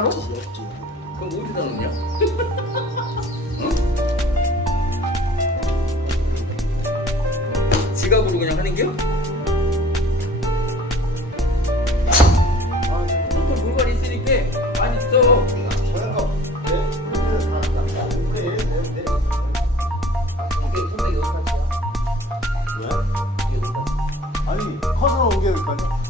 따로? 없지 그럼 어디다 넣냐? 어? 지갑으로 그냥 하는 게? 커서 오게 될거 아니야?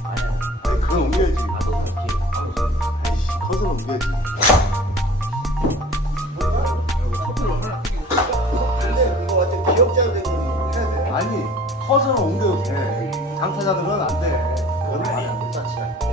퍼서로 옮겨도 돼. 네. 당사자들은 안 돼. 그건 안 돼,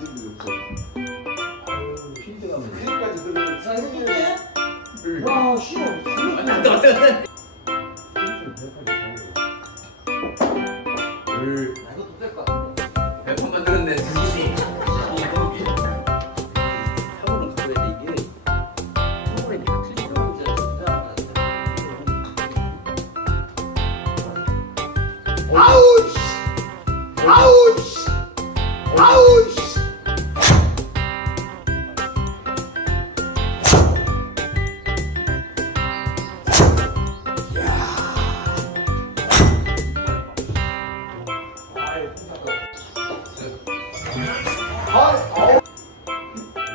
이득이 쉬워. 안 돼, 안 돼, 안 돼.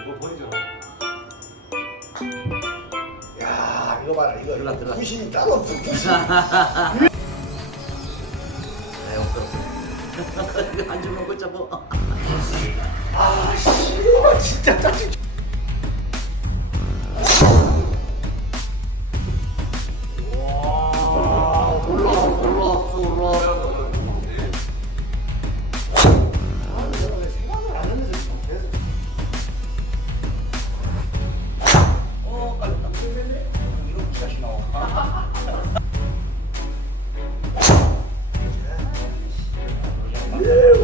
이거 보이죠? 봐라 이거 들어가, 들어가. 후신이 따로 없어 후신 아 진짜 짜증 Yeah.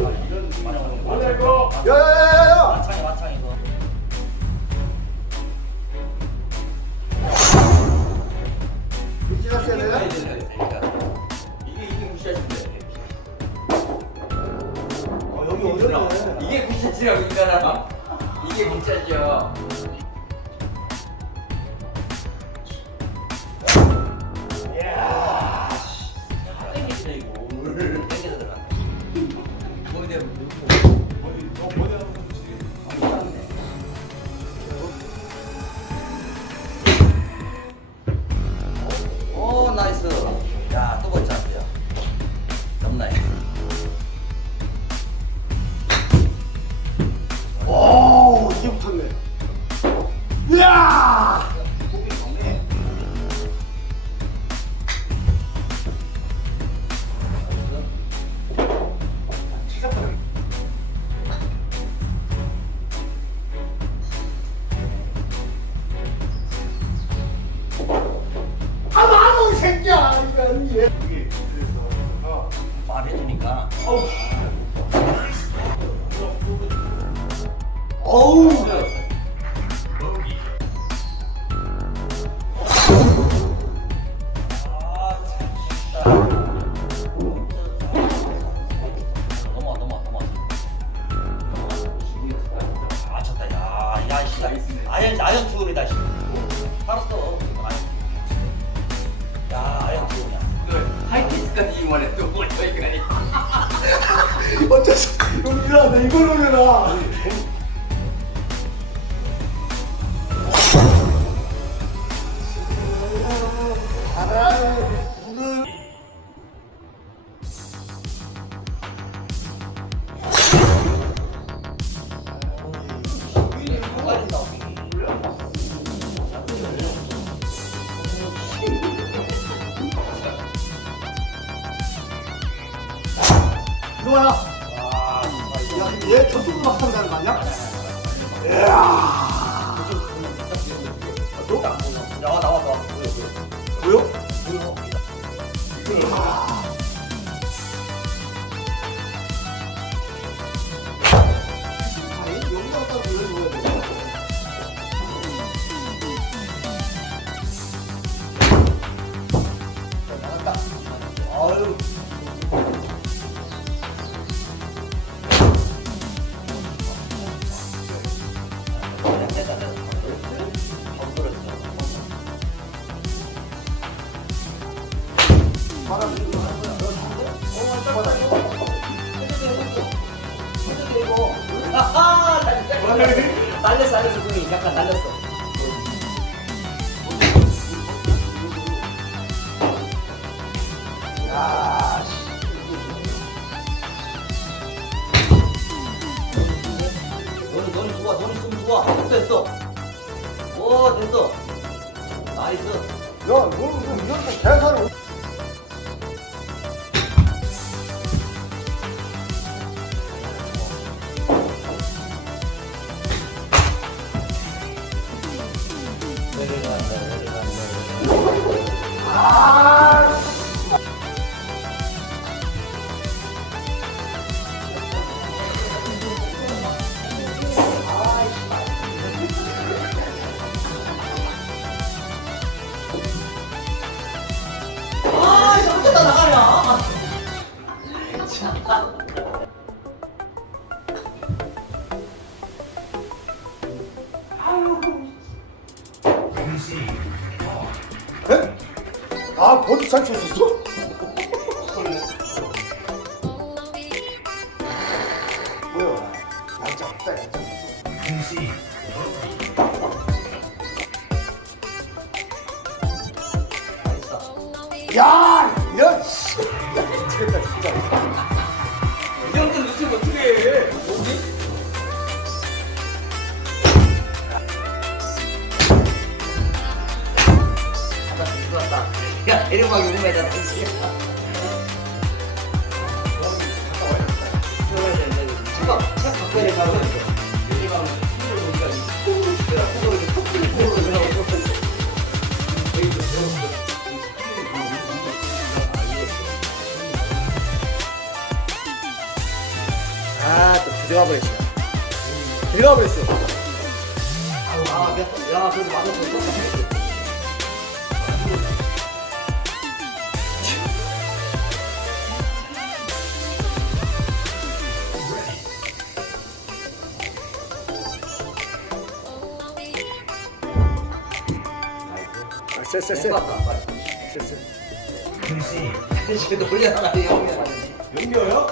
와라. 야, 얘 저쪽으로 막 타고 가는 거 아니야? 나와 Napakahalo. 야, 이런 씨. 야, 미치겠다, 진짜. 이 정도 놓치면 어떻게 해? 여기? 야, 내려가기 오랜만이다, 다시. 여기 가면 보니까 이 코로 내가 코로 이렇게. 아, 또 들어가 버렸어. 들어가 버렸어. 아, 미안. 야, 그래도 맞았어. 아, 쎄, 쎄, 쎄. 쎄, 쎄. 지금 놀려나가 영미야 연결요?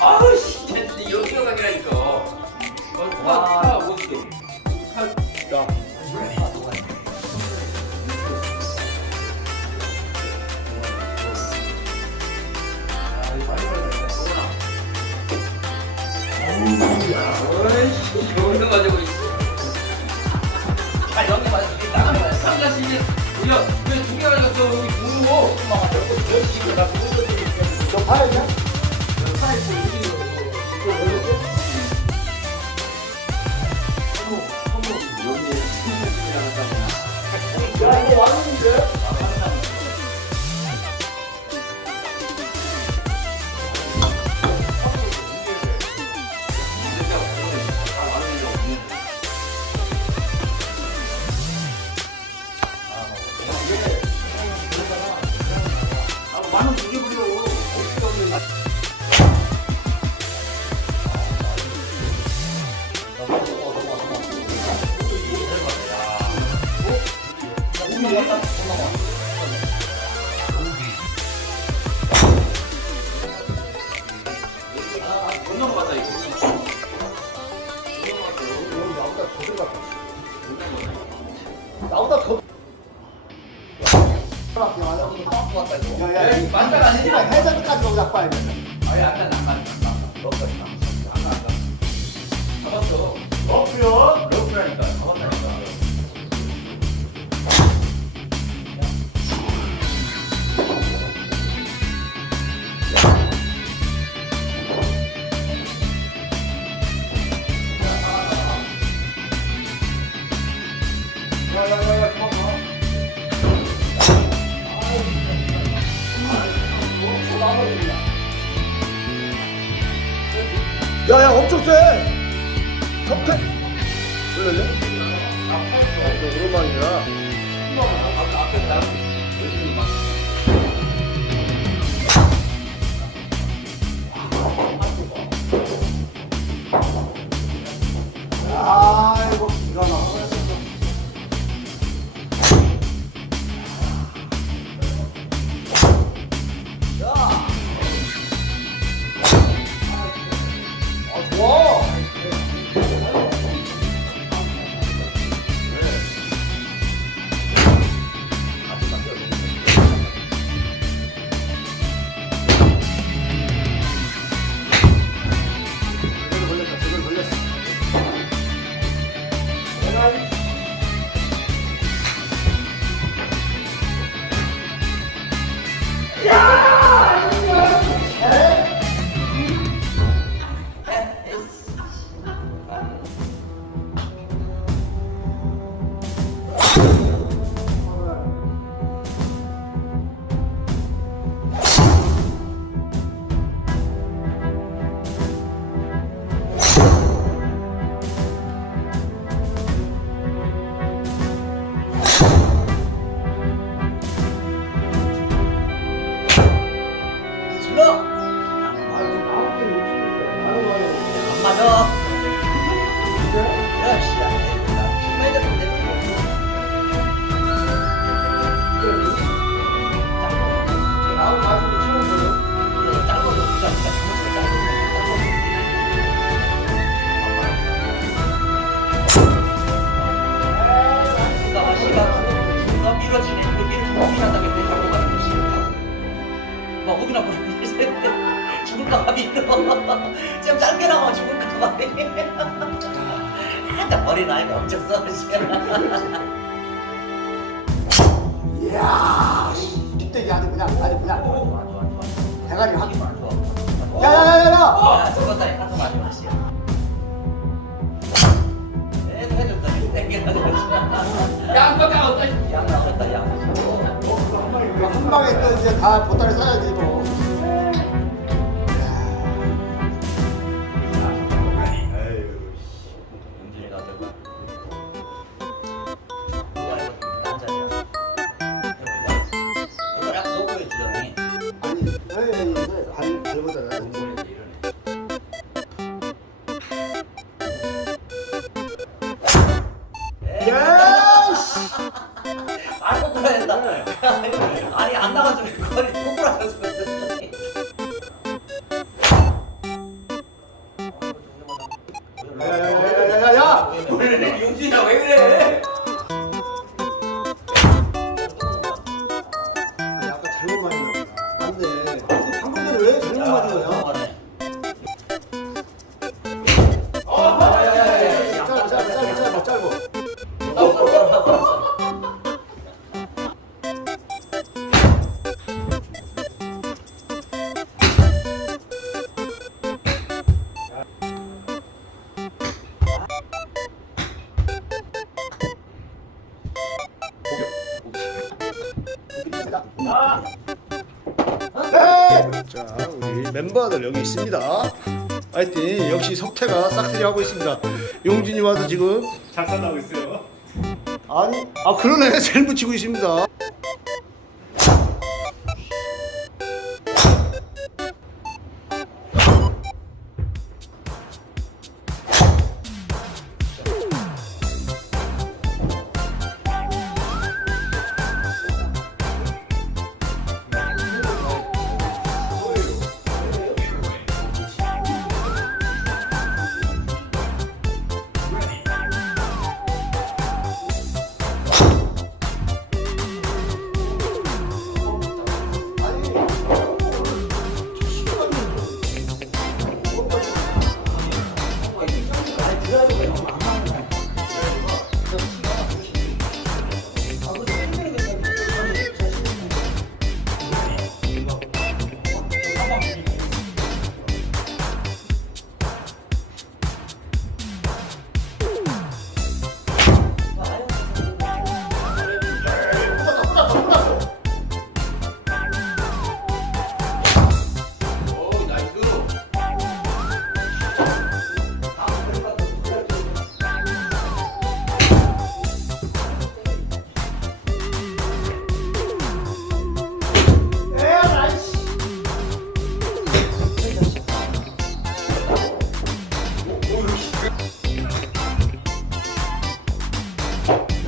아우 씨 진짜 영미야 가게라니까 어 누가 차 어딨어 야, 어이씨 영미 가지고 야왜 두 개 가졌어? 여기 지금 나 보고 있었는 하여튼 어린 아이가 엄청 써주시네. 이야, 이때 아주 그냥 아주 그냥 대가리 확. 야야야야! 야, 저거다 많이 마시야. 계속 해줬다. 땡겨가지고. 양보다 어떠냐? 한 방에 또 이제 다 보따리 싸야지 뭐. 한마디로요. 있습니다. 하여튼 역시 석태가 싹쓸이 하고 있습니다. 용진이 와서 지금 작사 나고 있어요. 아니 아 그러네 잘 붙이고 있습니다. Bye.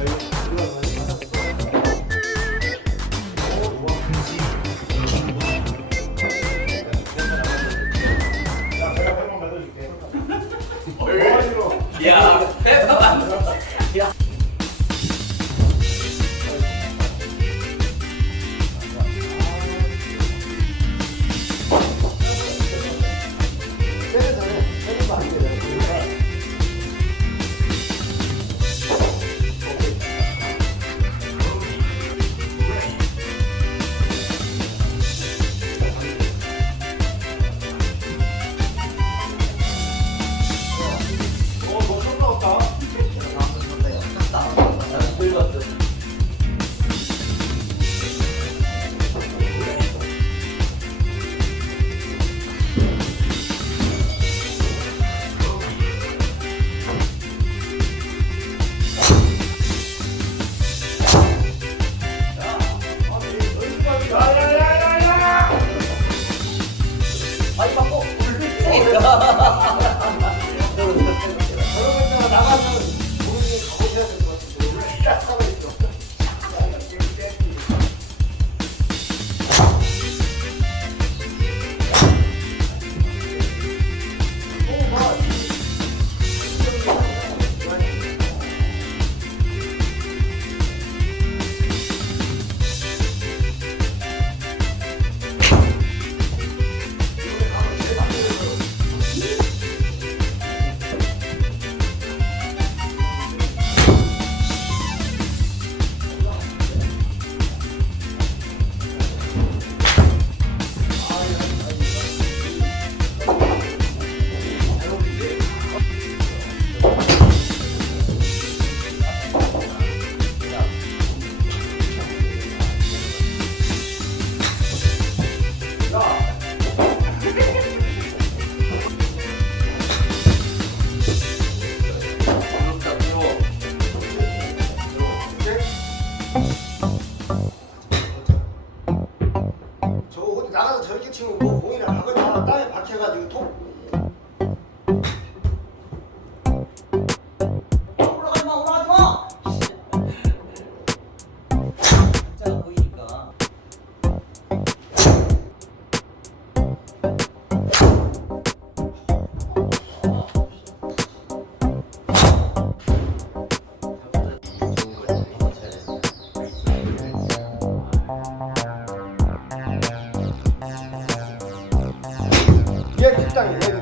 식당이래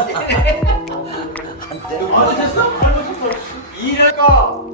안 돼. 아, 됐어? 잘못했어. 이래가.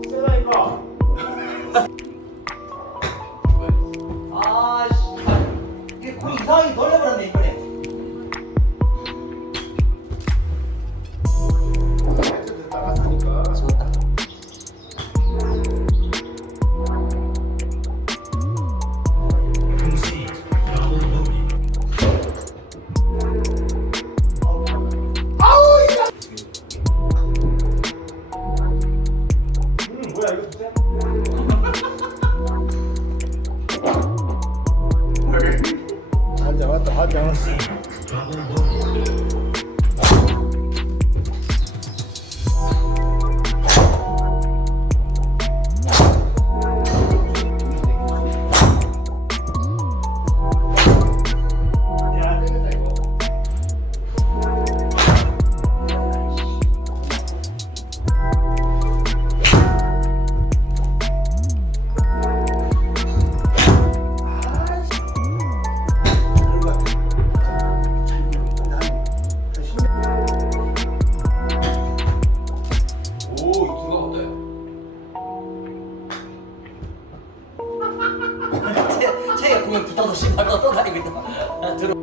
Bye, guys. 그냥 붙어서 씨발 떠다니고 있다. 들어.